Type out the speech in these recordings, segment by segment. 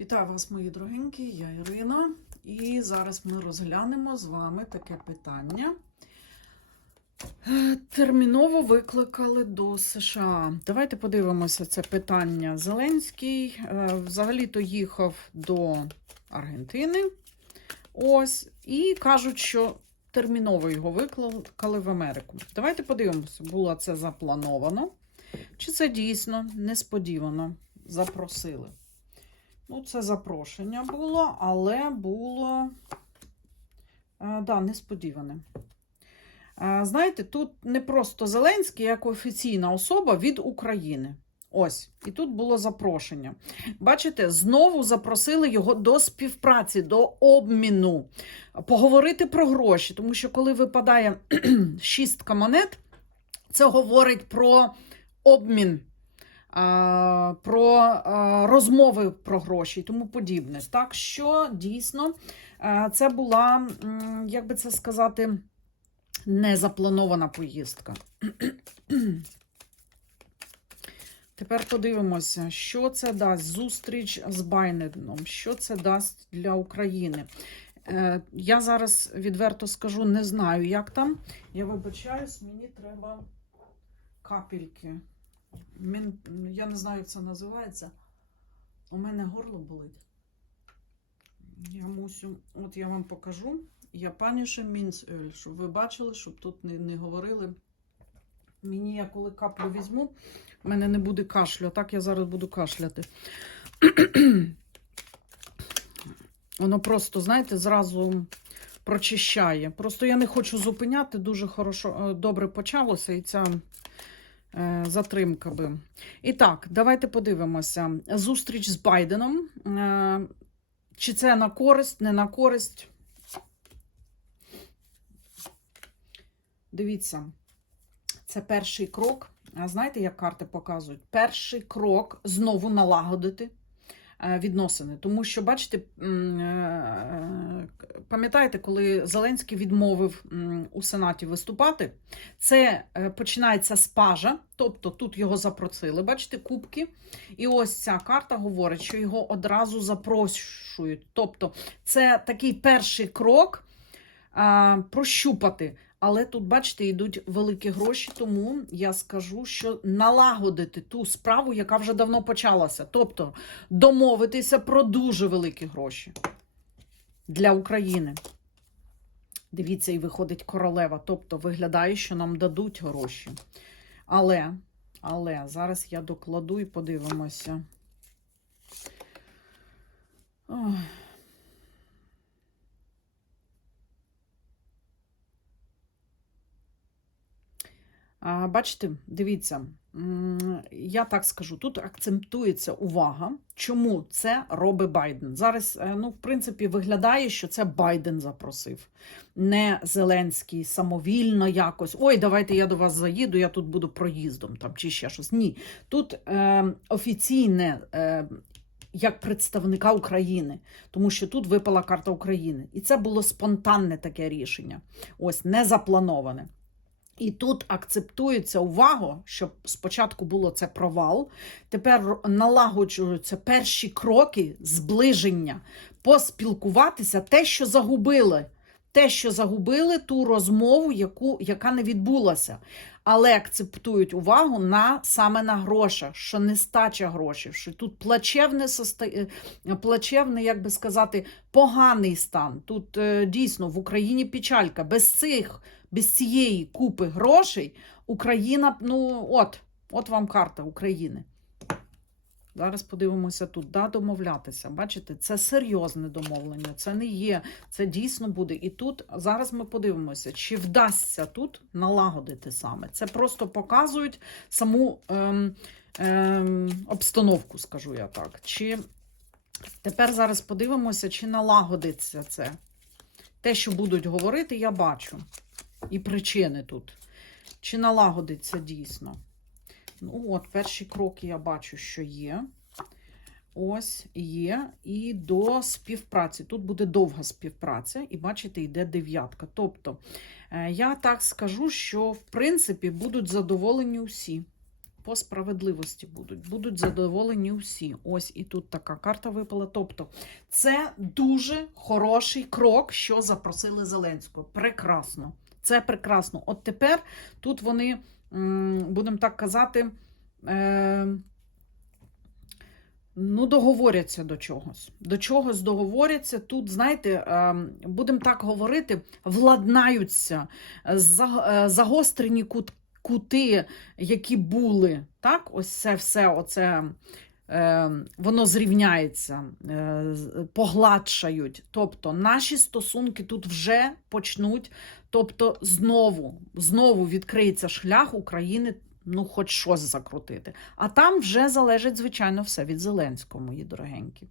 Вітаю вас, мої дорогенькі, я Ірина. І зараз ми розглянемо з вами таке питання. Терміново викликали до США. Давайте подивимося це питання. Зеленський е, взагалі-то їхав до Аргентини. Ось, і кажуть, що терміново його викликали в Америку. Давайте подивимося, було це заплановано, чи це дійсно несподівано запросили. Ну, це запрошення було, але було е, да, несподіване. Е, Знаєте, тут не просто Зеленський, як офіційна особа від України. Ось, і тут було запрошення. Бачите, знову запросили його до співпраці, до обміну, поговорити про гроші. Тому що, коли випадає шістка монет, це говорить про обмін про розмови про гроші і тому подібне. Так що дійсно це була, як би це сказати, незапланована поїздка. Тепер подивимося, що це дасть зустріч з Байденом, що це дасть для України. Е, Я зараз відверто скажу, не знаю, як там. Я вибачаюсь, мені треба капельки. Мен... Я не знаю, як це називається. У мене горло болить. Я мусю, от я вам покажу. Япаніше мінцель, щоб ви бачили, щоб тут не, не говорили. Мені я коли каплю візьму, в мене не буде кашлю, а так я зараз буду кашляти. Воно просто, знаєте, зразу прочищає. Просто я не хочу зупиняти, дуже хорошо, е, добре почалося, і ця затримка би. І так, давайте подивимося. Зустріч з Байденом. Е, чи це на користь, не на користь? Дивіться, це перший крок. А Знаєте, як карти показують? Перший крок знову налагодити е, відносини. Тому що, бачите, е, пам'ятаєте, коли Зеленський відмовив у Сенаті виступати, це е, починається з пажа, тобто тут його запросили, бачите, кубки. І ось ця карта говорить, що його одразу запрошують. Тобто, це такий перший крок прощупати. Але тут, бачите, йдуть великі гроші, тому я скажу, що налагодити ту справу, яка вже давно почалася. Тобто домовитися про дуже великі гроші для України. Дивіться, і виходить королева. Тобто виглядає, що нам дадуть гроші. Але, але зараз я докладу і подивимося. Ох. Бачите, дивіться, я так скажу, тут акцентується увага, чому це робить Байден. Зараз, е, ну, в принципі, виглядає, що це Байден запросив, не Зеленський самовільно якось. Ой, давайте я до вас заїду, я тут буду проїздом там чи ще щось. Ні. Тут е, офіційне. Е, як представника України, тому що тут випала карта України. І це було спонтанне таке рішення, ось не заплановане. І тут акцептується увага, що спочатку було це провал, тепер налагоджуються перші кроки зближення, поспілкуватися, те, що загубили. Те, що загубили, ту розмову, яку, яка не відбулася, але акцептують увагу на саме на грошах, що нестача грошей, що тут плачевне, е, плачевний, як би сказати, поганий стан. Тут е, дійсно в Україні печалька. Без цих без цієї купи грошей Україна, ну от, от вам карта України. Зараз подивимося тут, да, домовлятися. Бачите, це серйозне домовлення, це не є, це дійсно буде. І тут зараз ми подивимося, чи вдасться тут налагодити саме. Це просто показують саму ем, ем, обстановку, скажу я так. Чи Тепер зараз подивимося, чи налагодиться це. Те, що будуть говорити, я бачу і причини тут. Чи налагодиться дійсно? Ну, от, перші кроки я бачу, що є. Ось є. І до співпраці. Тут буде довга співпраця, і бачите, йде дев'ятка. Тобто, е, я так скажу, що в принципі будуть задоволені усі. по справедливості будуть. Будуть задоволені всі. Ось і тут така карта випала. Тобто, це дуже хороший крок, що запросили Зеленського. Прекрасно. Це прекрасно. От тепер тут вони, будемо так казати, е, ну, договоряться до чогось. До чогось договоряться. Тут, знаєте, е, будемо так говорити, владнаються е, загострені кут, кути, які були. Так, ось це все, оце. Е, воно зрівняється, е, погладшають. Тобто наші стосунки тут вже почнуть, тобто знову, знову відкриється шлях України, ну, хоч щось закрутити. А там вже залежить, звичайно, все від Зеленського, мої дорогенькі.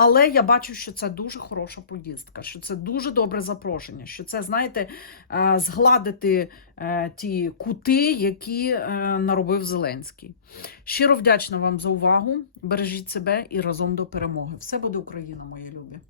Але я бачу, що це дуже хороша поїздка, що це дуже добре запрошення, що це, знаєте, е, згладити е, ті кути, які е, наробив Зеленський. Щиро вдячна вам за увагу. Бережіть себе і разом до перемоги. Все буде Україна, мої любі.